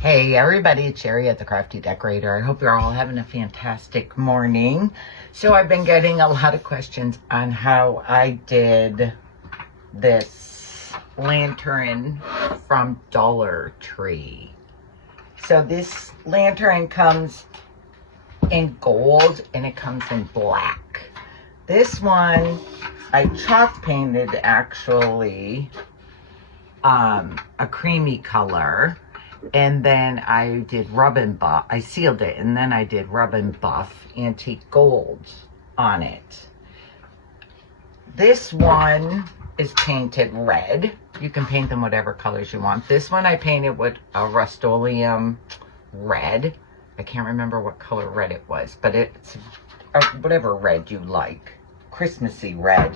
Hey everybody, it's Sherry at the Crafty Decorator. I hope you're all having a fantastic morning. So I've been getting a lot of questions on how I did this lantern from Dollar Tree. So this lantern comes in gold and it comes in black. This one I chalk painted actually a creamy color. And then I did rub and buff. I sealed it, and then I did rub and buff antique gold on it. This one is painted red. You can paint them whatever colors you want. This one I painted with a Rust-Oleum red. I can't remember what color red it was, but it's whatever red you like. Christmassy red.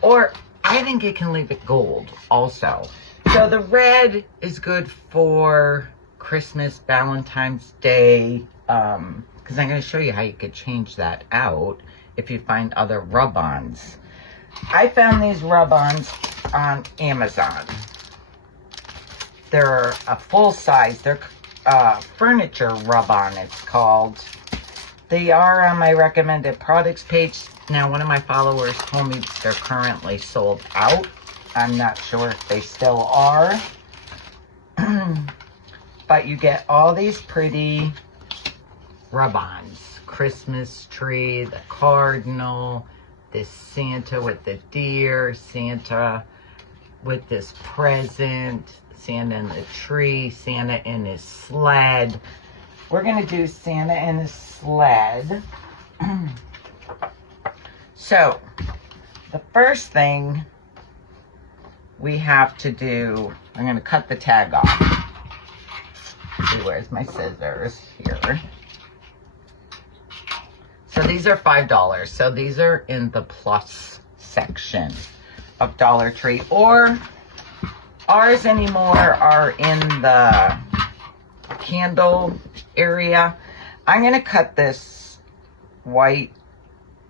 Or I think you can leave it gold also. So the red is good for Christmas, Valentine's Day, because I'm going to show you how you could change that out if you find other rub-ons. I found these rub-ons on Amazon. They're a full size. They're furniture rub-on, it's called. They are on my recommended products page. Now, one of my followers told me they're currently sold out. I'm not sure if they still are. But you get all these pretty rub-ons. Christmas tree, the cardinal, this Santa with the deer, Santa with this present, Santa in the tree, Santa in his sled. We're going to do Santa in his sled. So, the first thing we have to do, I'm going to cut the tag off. See, where's my scissors? Here. So these are $5. So these are in the plus section of Dollar Tree. Or ours anymore are in the candle area. I'm going to cut this white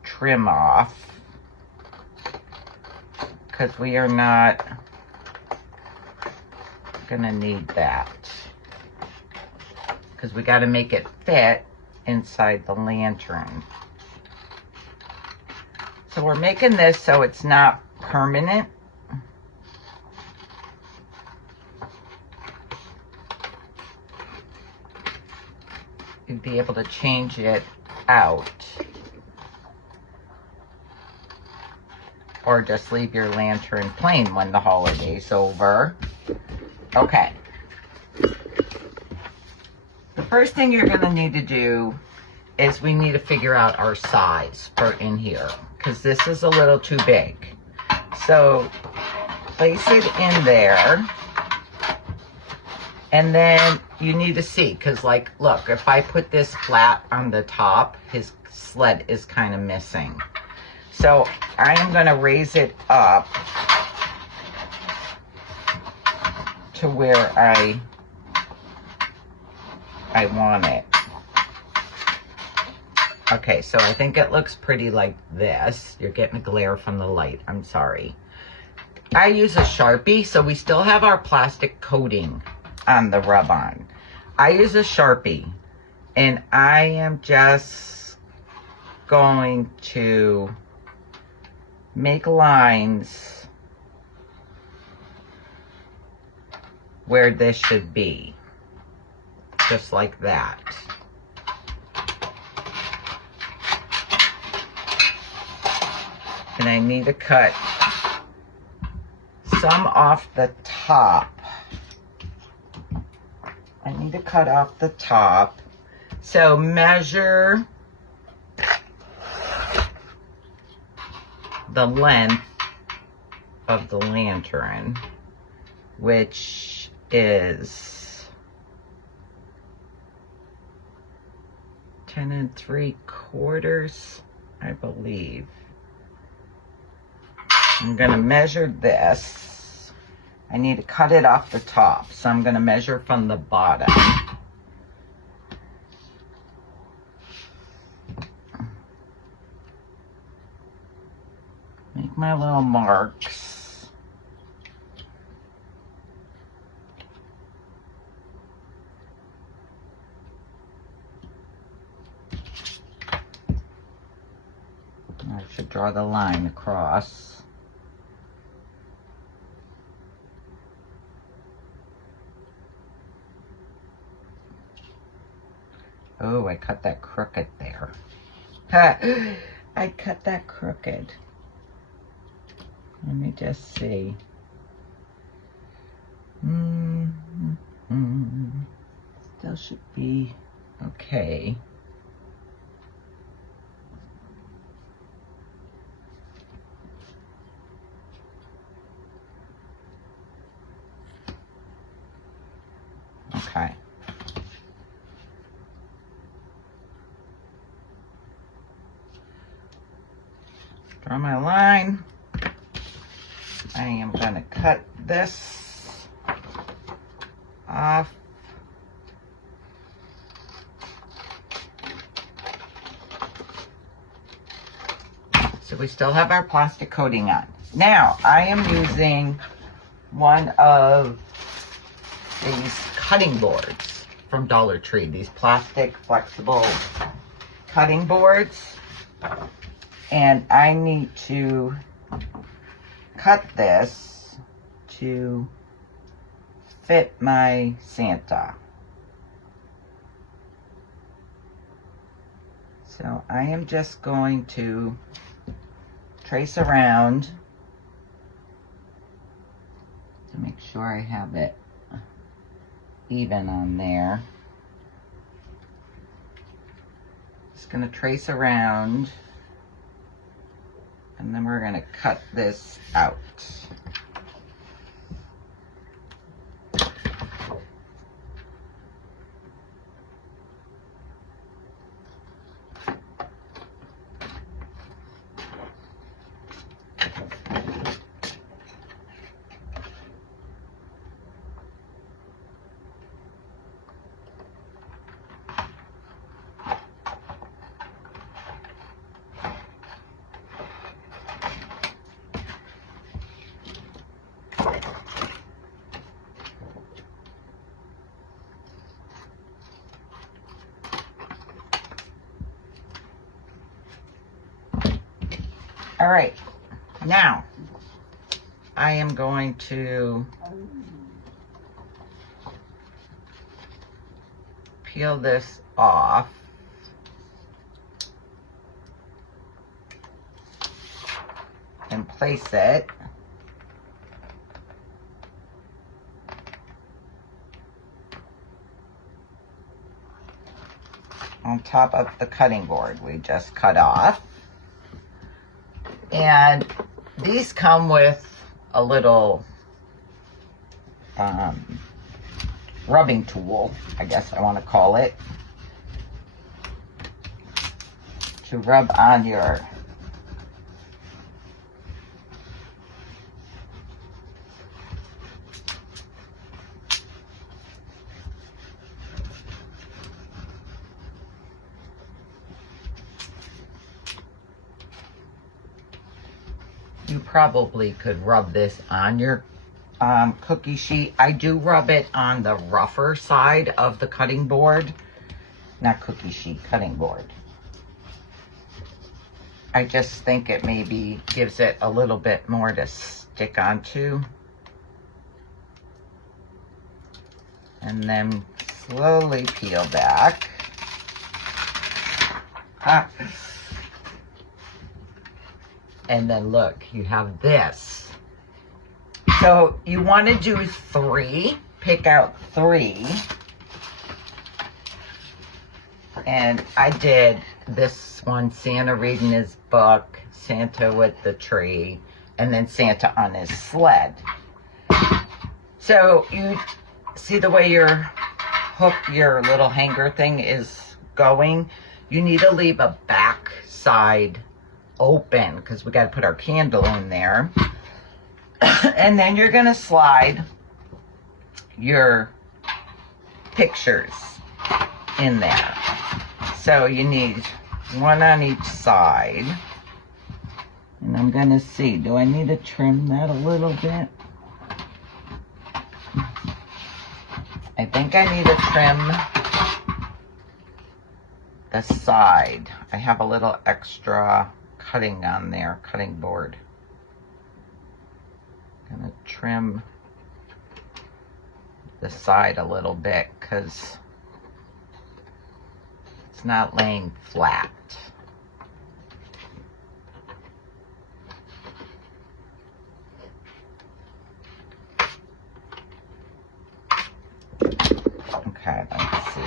trim off, because we are not gonna need that, because we got to make it fit inside the lantern. So we're making this so it's not permanent. You'd be able to change it out. Or just leave your lantern plain when the holiday's over. Okay. The first thing you're going to need to do is we need to figure out our size for in here, because this is a little too big. So place it in there. And then you need to see, because like, look, if I put this flat on the top, his sled is kind of missing. So I am going to raise it up to where I want it. Okay, so I think it looks pretty like this. You're getting a glare from the light. I'm sorry. I use a Sharpie, so we still have our plastic coating on the rub-on. I use a Sharpie, and I am just going to make lines where this should be, just like that. And I need to cut some off the top. I need to cut off the top. So measure the length of the lantern, which is 10 3/4, I believe. I'm gonna measure this. I need to cut it off the top, so I'm gonna measure from the bottom. Make my little marks. draw the line across. Oh, I cut that crooked there. I cut that crooked. Let me just see. Still should be okay. Okay. Draw my line. I am going to cut this off. So we still have our plastic coating on. Now, I am using one of these cutting boards from Dollar Tree. These plastic flexible cutting boards. And I need to cut this to fit my Santa. So I am just going to trace around to make sure I have it even on there. Just going to trace around. And then we're going to cut this out. All right, now I am going to peel this off. And place it on top of the cutting board we just cut off. And these come with a little rubbing tool, I guess I want to call it, to rub on your You probably could rub this on your cookie sheet. I do rub it on the rougher side of the cutting board. Not cookie sheet, cutting board. I just think it maybe gives it a little bit more to stick onto. And then slowly peel back. And then look, you have this. So you want to do 3, pick out 3. And I did this one, Santa reading his book, Santa with the tree, and then Santa on his sled. So you see the way your hook, your little hanger thing is going? You need to leave a back side open because we got to put our candle in there. And then you're going to slide your pictures in there. So you need one on each side. And I'm going to see, do I need to trim that a little bit? I think I need to trim the side. I have a little extra cutting on there, cutting board. I'm gonna trim the side a little bit because it's not laying flat. Okay, let's see.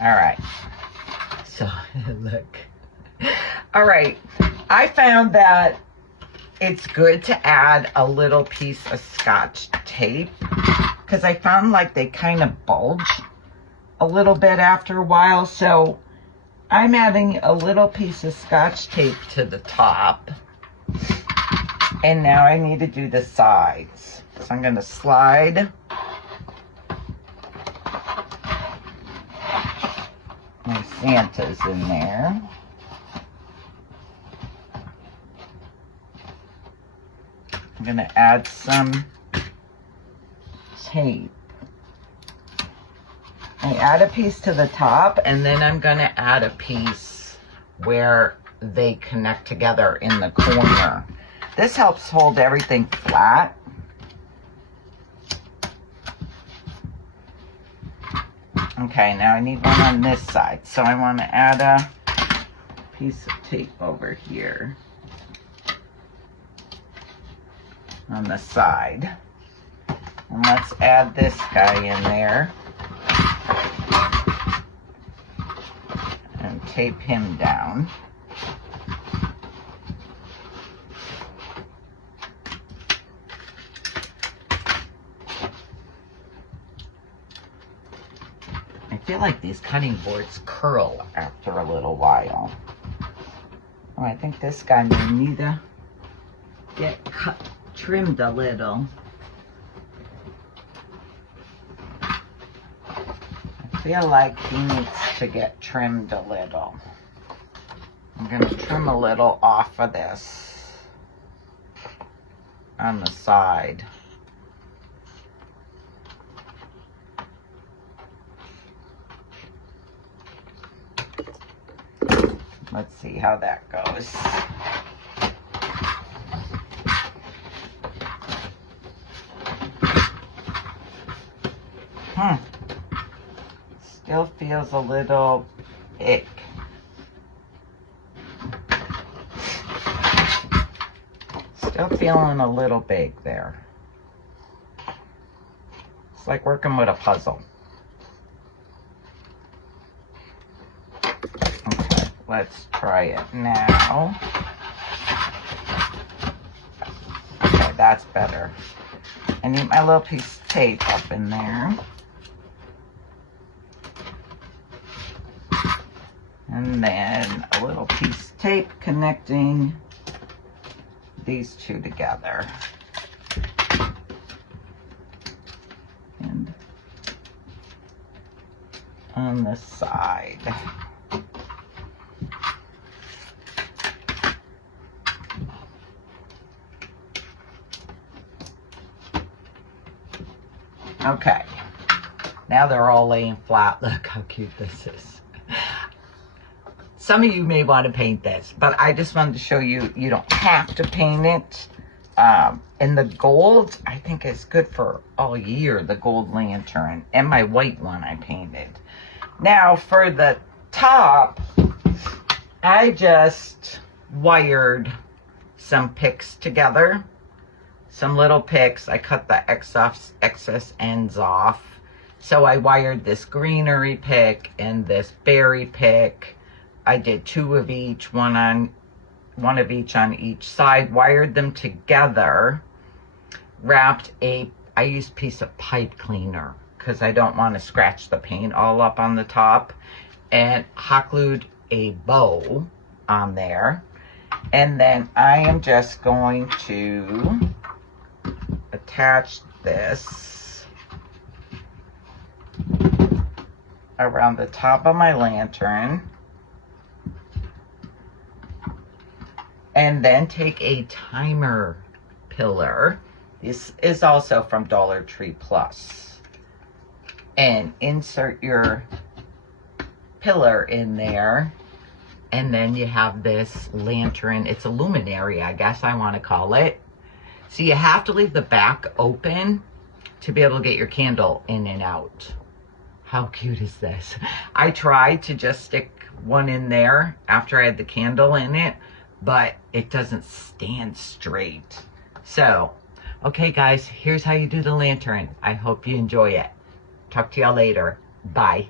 All right. So, look. All right. I found that it's good to add a little piece of Scotch tape because I found like they kind of bulge a little bit after a while. So I'm adding a little piece of Scotch tape to the top. And now I need to do the sides. So I'm going to slide my Santas in there. I'm going to add some tape. I add a piece to the top, and then I'm going to add a piece where they connect together in the corner. This helps hold everything flat. Okay, now I need one on this side. So I want to add a piece of tape over here on the side. And let's add this guy in there and tape him down. I feel like these cutting boards curl after a little while. Oh, I think this guy may need to get trimmed a little. I feel like he needs to get trimmed a little. I'm going to trim a little off of this on the side. Let's see how that goes. Still feels a little ick. Still feeling a little big there. It's like working with a puzzle. Okay, let's try it now. Okay, that's better. I need my little piece of tape up in there. And then a little piece of tape connecting these two together. And on the side. Okay, now they're all laying flat. Look how cute this is. Some of you may want to paint this, but I just wanted to show you, you don't have to paint it. And the gold, I think is good for all year, the gold lantern. And my white one I painted. Now for the top, I just wired some picks together. Some little picks. I cut the excess ends off. So I wired this greenery pick and this berry pick. I did two of each, one of each on each side, wired them together, wrapped I used a piece of pipe cleaner because I don't want to scratch the paint all up on the top, and hot glued a bow on there. And then I am just going to attach this around the top of my lantern. And then take a timer pillar. This is also from Dollar Tree Plus. And insert your pillar in there. And then you have this lantern. It's a luminary, I guess I want to call it. So you have to leave the back open to be able to get your candle in and out. How cute is this? I tried to just stick one in there after I had the candle in it, but it doesn't stand straight. So, okay guys, here's how you do the lantern. I hope you enjoy it. Talk to y'all later. Bye.